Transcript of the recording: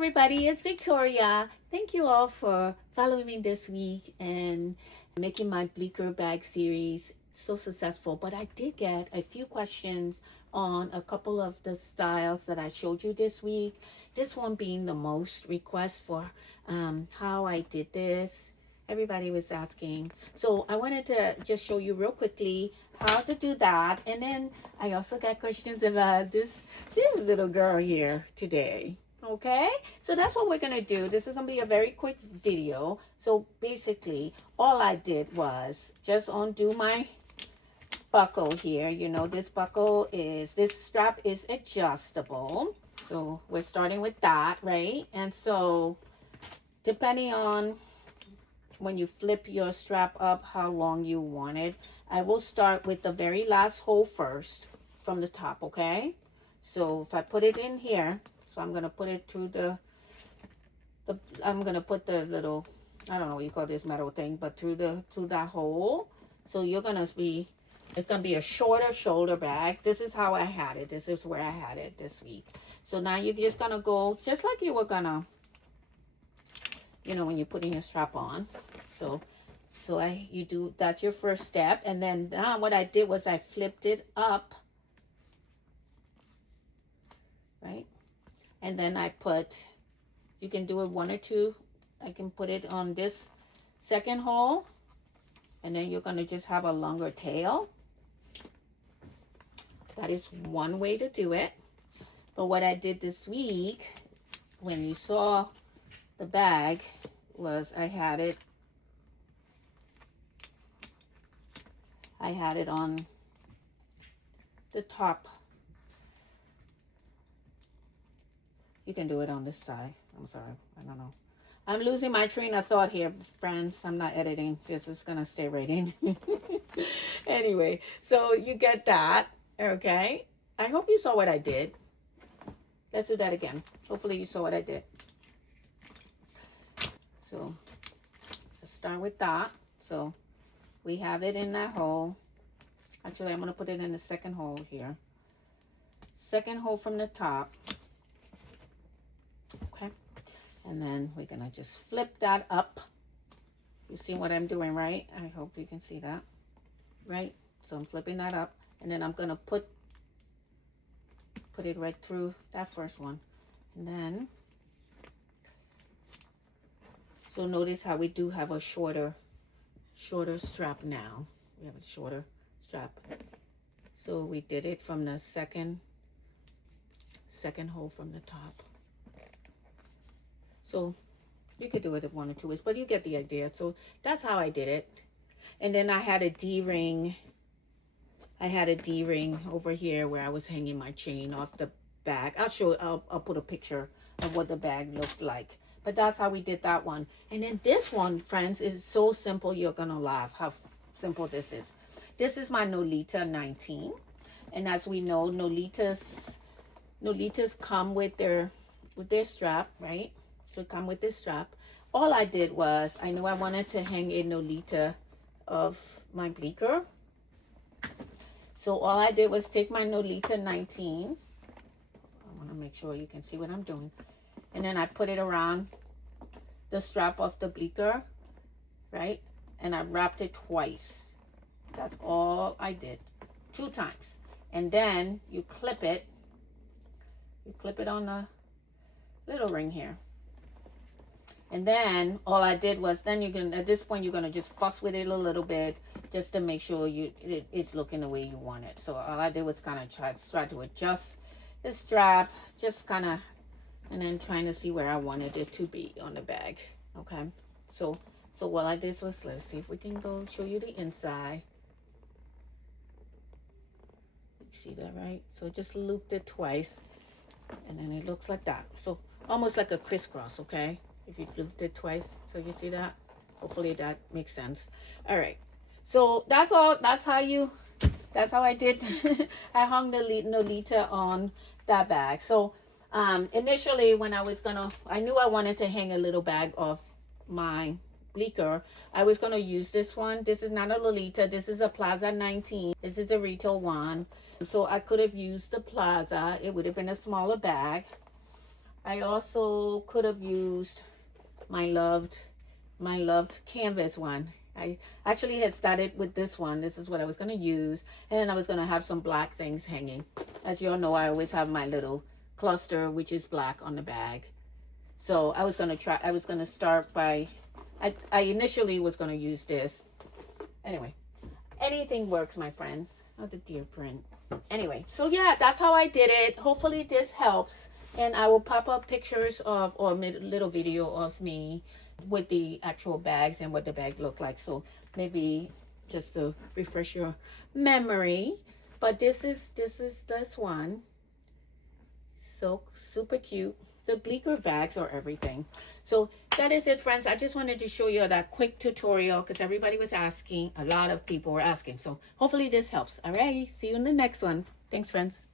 everybody, it's Victoria. Thank you all for following me this week and making my Bleecker Bag series so successful. But I did get a few questions on a couple of the styles that I showed you this week. This one being the most request for how I did this. Everybody was asking. So I wanted to just show you real quickly how to do that. And then I also got questions about this little girl here today. Okay, so that's what we're gonna do. This is gonna be a very quick video. So basically all I did was just undo my buckle here. You know, this strap is adjustable, so we're starting with that, right? And so depending on when you flip your strap up how long you want it, I will start with the very last hole first from the top. Okay, so if I put it in here, so I'm going to put it through I'm going to put the little, I don't know what you call this metal thing, but through that hole. So you're going to be, it's going to be a shorter shoulder bag. This is how I had it. This is where I had it this week. So now you're just going to go just like you were going to, you know, when you're putting your strap on. So you do, that's your first step. And then now what I did was I flipped it up, right? And then I put, you can do it one or two. I can put it on this second hole. And then you're going to just have a longer tail. That is one way to do it. But what I did this week, when you saw the bag, was I had it on the top. You can do it on this side. I'm sorry. I don't know. I'm losing my train of thought here, friends. I'm not editing. This is going to stay right in. Anyway, so you get that. Okay. I hope you saw what I did. Let's do that again. Hopefully you saw what I did. So let's start with that. So we have it in that hole. Actually, I'm going to put it in the second hole here. Second hole from the top. Okay, and then we're gonna just flip that up. You see what I'm doing, right? I hope you can see that, right? So I'm flipping that up, and then I'm gonna put it right through that first one, and then so notice how we do have a shorter strap now. We have a shorter strap. So we did it from the second hole from the top. So you could do it in one or two ways, but you get the idea. So that's how I did it. And then I had a D-ring. I had a D-ring over here where I was hanging my chain off the bag. I'll put a picture of what the bag looked like. But that's how we did that one. And then this one, friends, is so simple. You're going to laugh how simple this is. This is my Nolita 19. And as we know, Nolitas come with their strap, right? To come with this strap. All I did was, I knew I wanted to hang a Nolita of my Bleecker. So all I did was take my Nolita 19. I want to make sure you can see what I'm doing. And then I put it around the strap of the Bleecker, right? And I wrapped it twice. That's all I did. 2 times. And then you clip it. You clip it on the little ring here. And then all I did was, then you can, at this point, you're going to just fuss with it a little bit just to make sure it's looking the way you want it. So all I did was kind of try to adjust the strap, just kind of, and then trying to see where I wanted it to be on the bag. Okay. So what I did was, let's see if we can go show you the inside. You see that, right? So just looped it twice, and then it looks like that. So almost like a crisscross, okay? If you looped it twice, so you see that? Hopefully that makes sense. All right, so that's all. That's how I did. I hung the Nolita on that bag. So initially when I knew I wanted to hang a little bag of my Bleecker. I was going to use this one. This is not a Nolita. This is a Plaza 19. This is a retail one. So I could have used the Plaza. It would have been a smaller bag. I also could have used my loved canvas one. I actually had started with this one. This is what I was going to use. And then I was going to have some black things hanging. As you all know, I always have my little cluster, which is black, on the bag. So I was going to start by, I initially was going to use this. Anyway, anything works, my friends. Oh, the deer print. Anyway, so yeah, that's how I did it. Hopefully this helps. And I will pop up pictures of, or a little video of me with the actual bags and what the bags look like. So maybe just to refresh your memory. But this is this one. So super cute. The Bleecker bags are everything. So that is it, friends. I just wanted to show you that quick tutorial because everybody was asking. A lot of people were asking. So hopefully this helps. All right. See you in the next one. Thanks, friends.